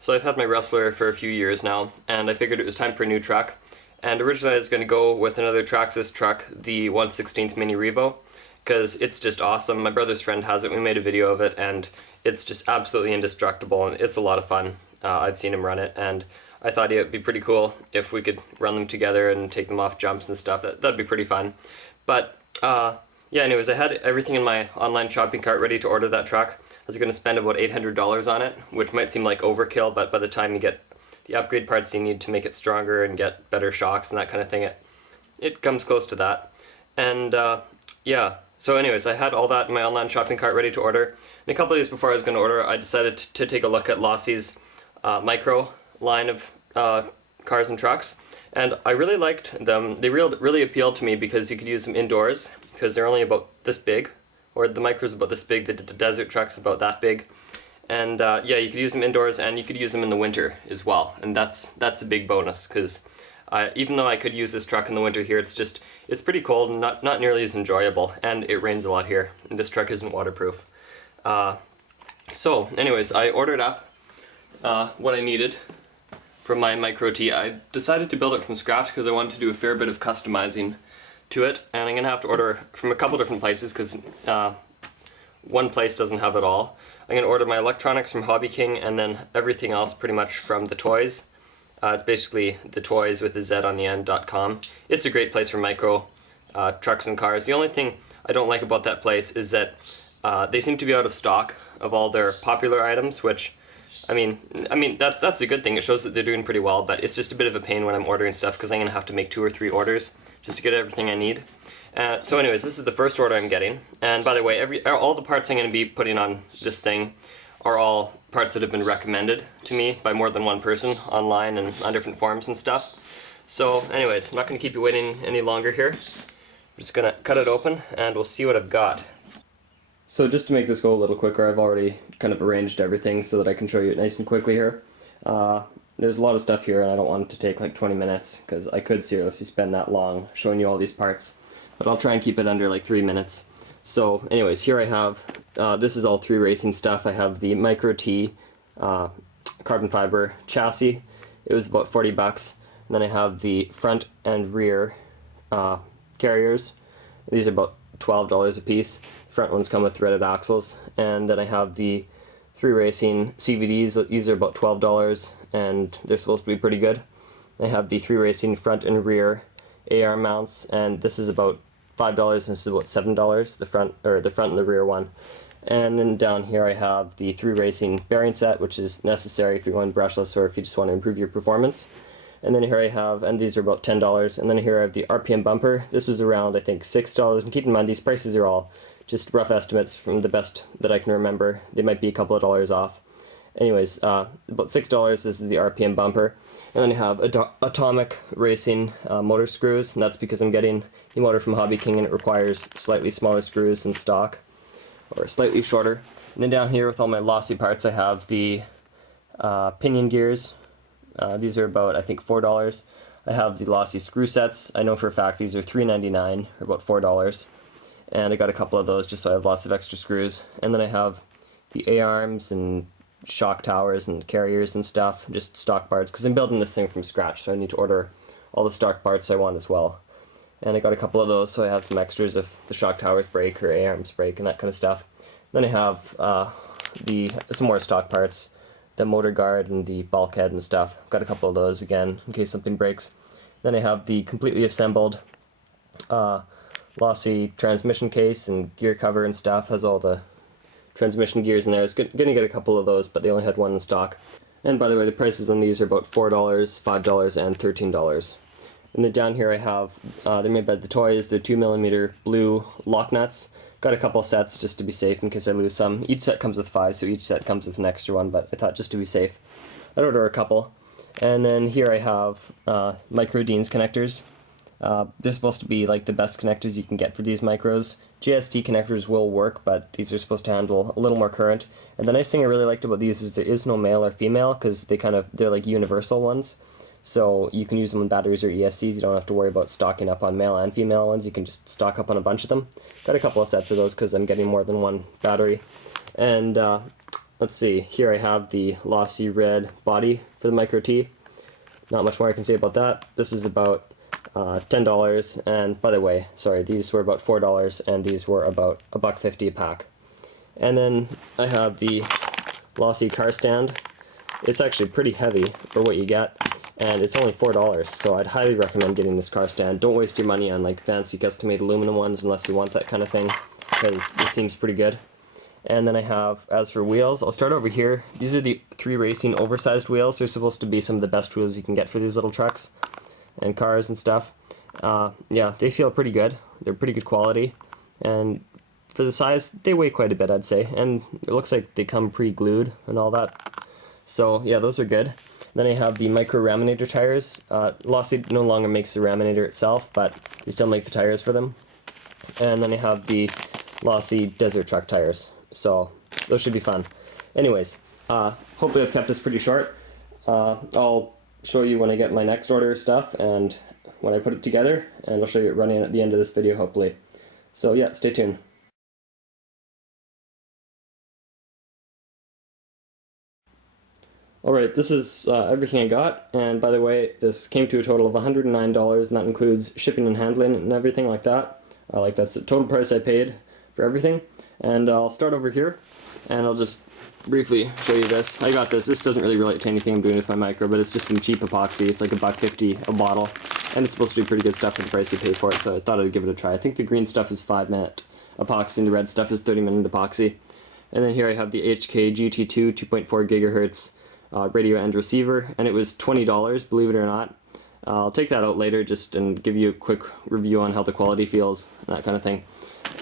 So I've had my Wrestler for a few years now, and I figured it was time for a new truck. And originally I was going to go with another Traxxas truck, the 1/16 Mini Revo, because it's just awesome. My brother's friend has it, we made a video of it, and it's just absolutely indestructible, and it's a lot of fun. I've seen him run it, and I thought it would be pretty cool if we could run them together and take them off jumps and stuff. That'd be pretty fun. But yeah, anyways, I had everything in my online shopping cart ready to order that truck. I was going to spend about $800 on it, which might seem like overkill, but by the time you get the upgrade parts you need to make it stronger and get better shocks and that kind of thing, it comes close to that. And yeah, so anyways, I had all that in my online shopping cart ready to order. And a couple of days before I was going to order, I decided to take a look at Lossy's Micro line of cars and trucks. And I really liked them. They really appealed to me because you could use them indoors, because they're only about this big, or the Micro's about this big, the desert truck's about that big. And yeah, you could use them indoors and you could use them in the winter as well. And that's a big bonus, because even though I could use this truck in the winter here, it's pretty cold and not nearly as enjoyable, and it rains a lot here. And this truck isn't waterproof. So anyways, I ordered up what I needed from my Micro-T. I decided to build it from scratch because I wanted to do a fair bit of customizing to it, and I'm gonna have to order from a couple different places because one place doesn't have it all. I'm gonna order my electronics from Hobby King, and then everything else pretty much from the toys. It's basically the toys with a Z on the end.com. It's a great place for micro trucks and cars. The only thing I don't like about that place is that they seem to be out of stock of all their popular items, which I mean that's a good thing. It shows that they're doing pretty well, but it's just a bit of a pain when I'm ordering stuff because I'm gonna have to make 2 or 3 orders just to get everything I need. So anyways, this is the first order I'm getting. And by the way, all the parts I'm gonna be putting on this thing are all parts that have been recommended to me by more than one person online and on different forums and stuff. So anyways, I'm not gonna keep you waiting any longer here. I'm just gonna cut it open and we'll see what I've got. So just to make this go a little quicker, I've already kind of arranged everything so that I can show you it nice and quickly here. There's a lot of stuff here and I don't want it to take like 20 minutes because I could seriously spend that long showing you all these parts. But I'll try and keep it under like 3 minutes. So anyways, here I have, this is all 3 racing stuff. I have the Micro-T carbon fiber chassis. It was about 40 bucks. And then I have the front and rear carriers. These are about $12 a piece. Front ones come with threaded axles. And then I have the 3 racing CVDs. These are about $12 and they're supposed to be pretty good. I have the 3 racing front and rear AR mounts, and this is about $5 and this is about $7, the front and the rear one. And then down here I have the 3 racing bearing set, which is necessary if you're going brushless or if you just want to improve your performance. And then here I have, and these are about $10, and then here I have the RPM bumper. This was around, I think, $6, and keep in mind these prices are all just rough estimates from the best that I can remember. They might be a couple of dollars off. Anyways, about $6, this is the RPM bumper. And then I have Atomic Racing motor screws, and that's because I'm getting the motor from Hobby King and it requires slightly smaller screws than stock, or slightly shorter. And then down here with all my Lossy parts I have the pinion gears. These are about, I think, $4. I have the Lossy screw sets. I know for a fact these are $3.99, or about $4. And I got a couple of those just so I have lots of extra screws. And then I have the A-arms and shock towers and carriers and stuff, just stock parts, because I'm building this thing from scratch, so I need to order all the stock parts I want as well. And I got a couple of those, so I have some extras if the shock towers break or A-arms break and that kind of stuff. Then I have some more stock parts, the motor guard and the bulkhead and stuff. Got a couple of those again in case something breaks. Then I have the completely assembled Lossy transmission case and gear cover and stuff. Has all the transmission gears in there. I was going to get a couple of those, but they only had one in stock. And by the way, the prices on these are about $4, $5, and $13. And then down here I have, they're made by the toys, the 2mm blue lock nuts. Got a couple sets just to be safe in case I lose some. Each set comes with 5, so each set comes with an extra one, but I thought just to be safe, I'd order a couple. And then here I have Micro-Deans connectors. They're supposed to be like the best connectors you can get for these micros. JST connectors will work, but these are supposed to handle a little more current. And the nice thing I really liked about these is there is no male or female, because they're like universal ones. So you can use them on batteries or ESCs. You don't have to worry about stocking up on male and female ones. You can just stock up on a bunch of them. Got a couple of sets of those because I'm getting more than one battery. And let's see, here I have the Lossy red body for the Micro-T. Not much more I can say about that. This was about $10, and by the way, sorry, these were about $4, and these were about $1.50 a pack. And then I have the Lossy car stand. It's actually pretty heavy for what you get, and it's only $4, so I'd highly recommend getting this car stand. Don't waste your money on like fancy custom-made aluminum ones unless you want that kind of thing, because this seems pretty good. And then I have, as for wheels, I'll start over here. These are the 3 Racing oversized wheels. They're supposed to be some of the best wheels you can get for these little trucks and cars and stuff. Yeah, they feel pretty good. They're pretty good quality, and for the size, they weigh quite a bit, I'd say. And it looks like they come pre-glued and all that. So yeah, those are good. Then I have the micro raminator tires. Lossy no longer makes the raminator itself, but they still make the tires for them. And then I have the Lossy desert truck tires. So those should be fun. Anyways, hopefully I've kept this pretty short. I'll show you when I get my next order of stuff and when I put it together, and I'll show you it running at the end of this video, hopefully. So yeah, stay tuned. Alright, this is everything I got, and by the way, this came to a total of $109, and that includes shipping and handling and everything like that. Like that's the total price I paid for everything. And I'll start over here, and I'll just briefly show you this. I got this. This doesn't really relate to anything I'm doing with my micro, but it's just some cheap epoxy. It's like $1.50 a bottle, and it's supposed to be pretty good stuff for the price you pay for it, so I thought I'd give it a try. I think the green stuff is 5-minute epoxy, and the red stuff is 30-minute epoxy. And then here I have the HK GT2 2.4 gigahertz radio and receiver, and it was $20, believe it or not. I'll take that out later just and give you a quick review on how the quality feels, that kind of thing.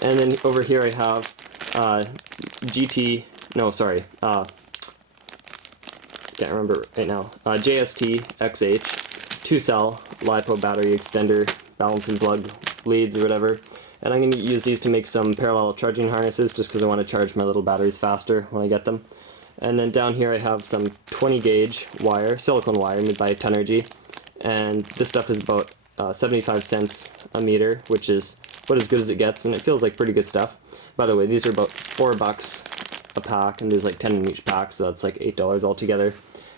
And then over here I have can't remember right now, JST XH 2-cell LiPo battery extender balancing plug leads or whatever. And I'm going to use these to make some parallel charging harnesses just because I want to charge my little batteries faster when I get them. And then down here I have some 20 gauge wire, silicone wire made by Energy, and this stuff is about 75 cents a meter, which is about as good as it gets, and it feels like pretty good stuff. By the way, these are about $4 a pack, and there's like 10 in each pack, so that's like $8 altogether.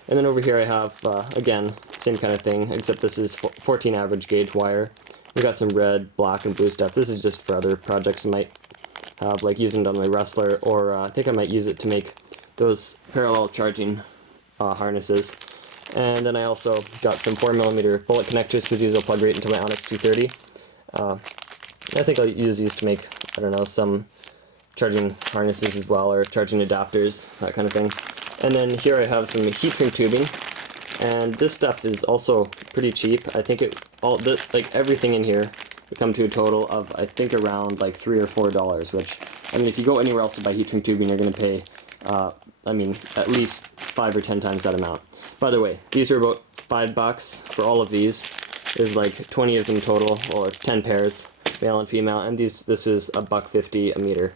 And then over here I have, again, same kind of thing, except this is 14 average gauge wire. We got some red, black, and blue stuff. This is just for other projects I might have, like using it on my Wrestler, or I think I might use it to make those parallel charging harnesses. And then I also got some 4mm bullet connectors because these will plug right into my Onyx 230. I think I'll use these to make, I don't know, some charging harnesses as well, or charging adapters, that kind of thing. And then here I have some heat shrink tubing, and this stuff is also pretty cheap. I think like everything in here would come to a total of, I think, around like $3 or $4, which, I mean, if you go anywhere else to buy heat shrink tubing, you're going to pay I mean, at least 5 or 10 times that amount. By the way, these are about $5 for all of these. There's like 20 of them total, or 10 pairs, male and female, and this is $1.50 a meter.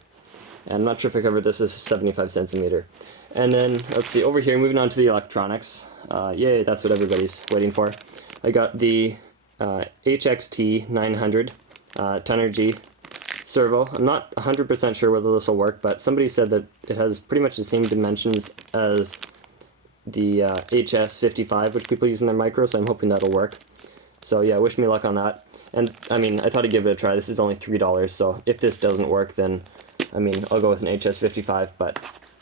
And I'm not sure if I covered this, this is 75 cents a meter. And then, let's see, over here, moving on to the electronics. Yay, that's what everybody's waiting for. I got the HXT 900 Energy Servo. I'm not 100% sure whether this will work, but somebody said that it has pretty much the same dimensions as the HS55, which people use in their micro, so I'm hoping that'll work. So yeah, wish me luck on that. And I mean, I thought I'd give it a try. This is only $3, so if this doesn't work, then I mean, I'll go with an HS55, but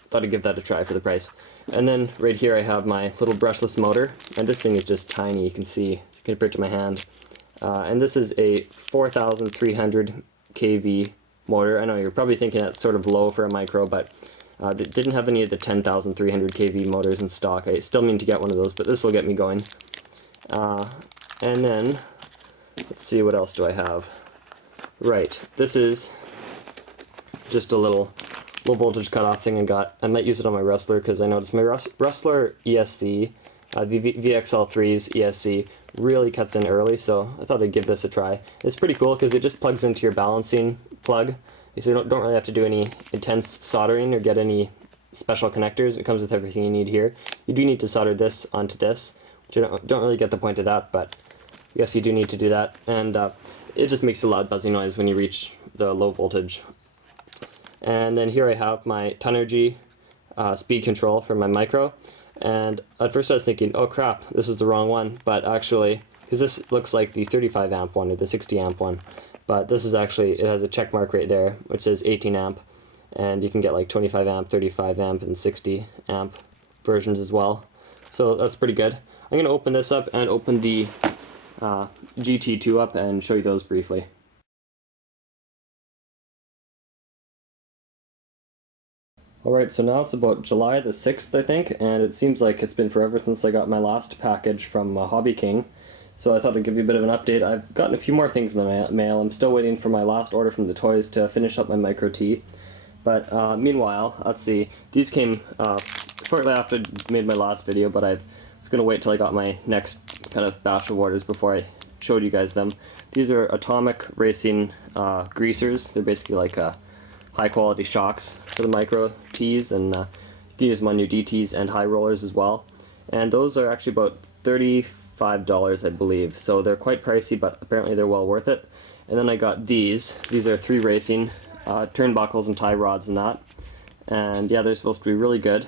thought I'd give that a try for the price. And then right here I have my little brushless motor, and this thing is just tiny. You can see, you can compare it to my hand. And this is a 4,300 kV motor. I know you're probably thinking that's sort of low for a micro, but they didn't have any of the 10,300 kV motors in stock. I still mean to get one of those, but this will get me going. And then, let's see, what else do I have? Right, this is just a little voltage cutoff thing I got. I might use it on my Wrestler because I noticed my Wrestler ESC, the VXL3's ESC, really cuts in early, so I thought I'd give this a try. It's pretty cool because it just plugs into your balancing plug, so you don't really have to do any intense soldering or get any special connectors. It comes with everything you need here. You do need to solder this onto this, which I don't really get the point of that, but I guess you do need to do that. And it just makes a loud buzzing noise when you reach the low voltage. And then here I have my Energy speed control for my micro. And at first I was thinking, oh crap, this is the wrong one, but actually, because this looks like the 35 amp one or the 60 amp one, but this is actually, it has a check mark right there which says 18 amp, and you can get like 25 amp, 35 amp, and 60 amp versions as well. So that's pretty good. I'm going to open this up and open the GT2 up and show you those briefly. Alright, so now it's about July the 6th, I think, and it seems like it's been forever since I got my last package from Hobby King. So I thought I'd give you a bit of an update. I've gotten a few more things in the mail. I'm still waiting for my last order from the toys to finish up my Micro-T. But meanwhile, let's see, these came shortly after I made my last video, but I was going to wait till I got my next kind of batch of orders before I showed you guys them. These are Atomic Racing greasers. They're basically like high quality shocks for the Micro-Ts, and you can use them on your DTs and high rollers as well. And those are actually about $35, I believe, so they're quite pricey, but apparently they're well worth it. And then I got these. These are 3 Racing turnbuckles and tie rods and that, and yeah, they're supposed to be really good.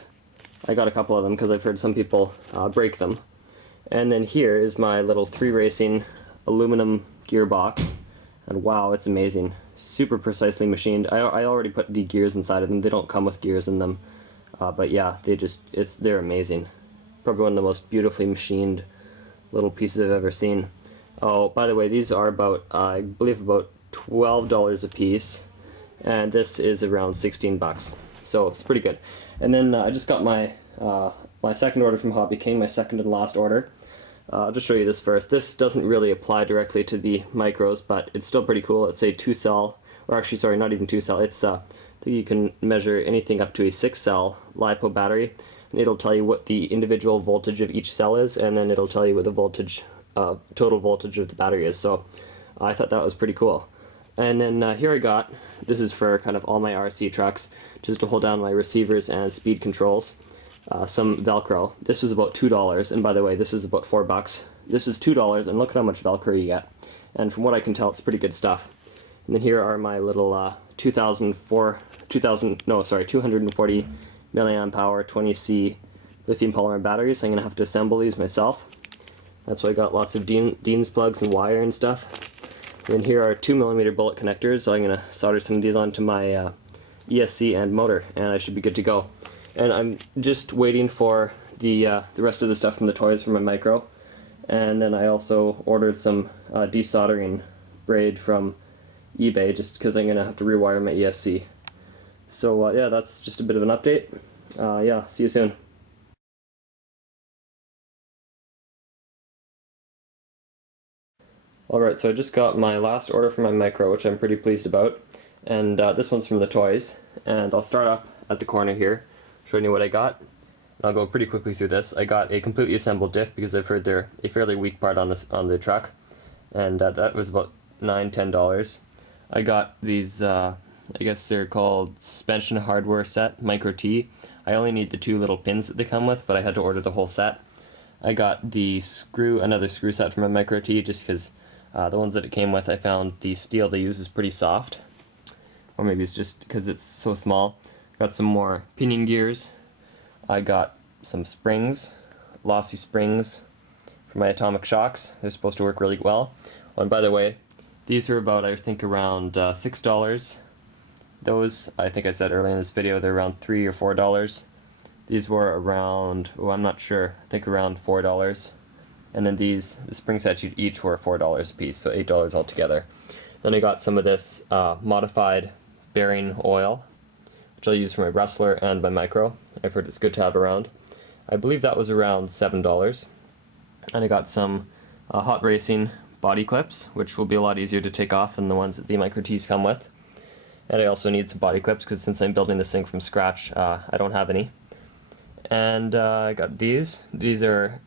I got a couple of them because I've heard some people break them. And then here is my little 3 Racing aluminum gearbox, and wow, it's amazing. Super precisely machined. I already put the gears inside of them. They don't come with gears in them, but yeah, they're amazing. Probably one of the most beautifully machined little pieces I've ever seen. Oh, by the way, these are about, I believe, about $12 a piece, and this is around 16 bucks. So it's pretty good. And then I just got my my second order from Hobby King, my second and last order. I'll just show you this first. This doesn't really apply directly to the micros, but it's still pretty cool. It's a 2-cell, or actually, sorry, not even 2-cell. It's I think you can measure anything up to a 6-cell LiPo battery, and it'll tell you what the individual voltage of each cell is, and then it'll tell you what the voltage, total voltage of the battery is. So I thought that was pretty cool. And then here I got, this is for kind of all my RC trucks, just to hold down my receivers and speed controls. Some Velcro. This was about $2, and by the way, this is about $4. This is $2, and look at how much Velcro you get. And from what I can tell, it's pretty good stuff. And then here are my little 240 milliamp hour 20C lithium polymer batteries. I'm gonna have to assemble these myself. That's why I got lots of Dean's plugs and wire and stuff. And then here are 2mm bullet connectors, so I'm gonna solder some of these onto my ESC and motor, and I should be good to go. And I'm just waiting for the rest of the stuff from the toys for my micro. And then I also ordered some desoldering braid from eBay, just because I'm going to have to rewire my ESC. So yeah, that's just a bit of an update. Yeah, see you soon. Alright, so I just got my last order for my micro, which I'm pretty pleased about. And this one's from the toys. And I'll start up at the corner here, showing you what I got. I'll go pretty quickly through this. I got a completely assembled diff because I've heard they're a fairly weak part on the truck, and that was about $9–10. I got these, I guess they're called suspension hardware set Micro-T. I only need the 2 little pins that they come with, but I had to order the whole set. I got the another screw set for my Micro-T, just because the ones that it came with, I found the steel they use is pretty soft, or maybe it's just because it's so small. Got some more pinion gears. I got some springs, Lossy springs for my atomic shocks. They're supposed to work really well. Oh, and by the way, these are about, I think, around $6. Those, I think I said earlier in this video, they're around $3 or $4. These were around, oh, I'm not sure, I think around $4. And then these, the spring sets each were $4 a piece, so $8 altogether. Then I got some of this modified bearing oil, which I'll use for my wrestler and my micro. I've heard it's good to have around. I believe that was around $7. And I got some Hot Racing body clips, which will be a lot easier to take off than the ones that the Micro-Ts come with. And I also need some body clips, because since I'm building this thing from scratch, I don't have any. And I got these. These are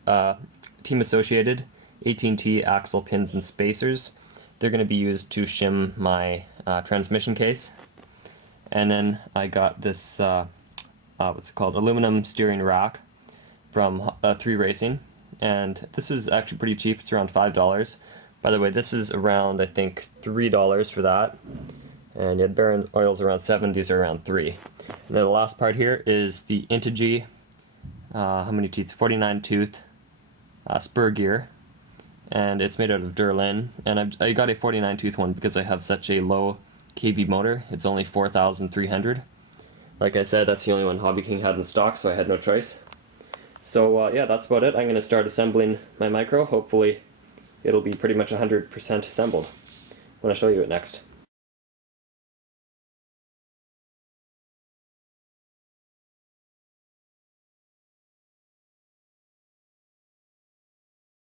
Team Associated 18T axle pins and spacers. They're going to be used to shim my transmission case. And then I got this, what's it called, aluminum steering rack from 3 Racing. And this is actually pretty cheap, it's around $5. By the way, this is around, I think, $3 for that. And yeah, bearing oil's around $7, these are around $3. And then the last part here is the Integy, how many teeth? 49 tooth Spur Gear, and it's made out of Durlin. And I got a 49 tooth one because I have such a low kV motor. It's only 4,300. Like I said, that's the only one Hobby King had in stock, so I had no choice. So yeah, that's about it. I'm going to start assembling my micro. Hopefully it'll be pretty much 100% assembled when I show you it next.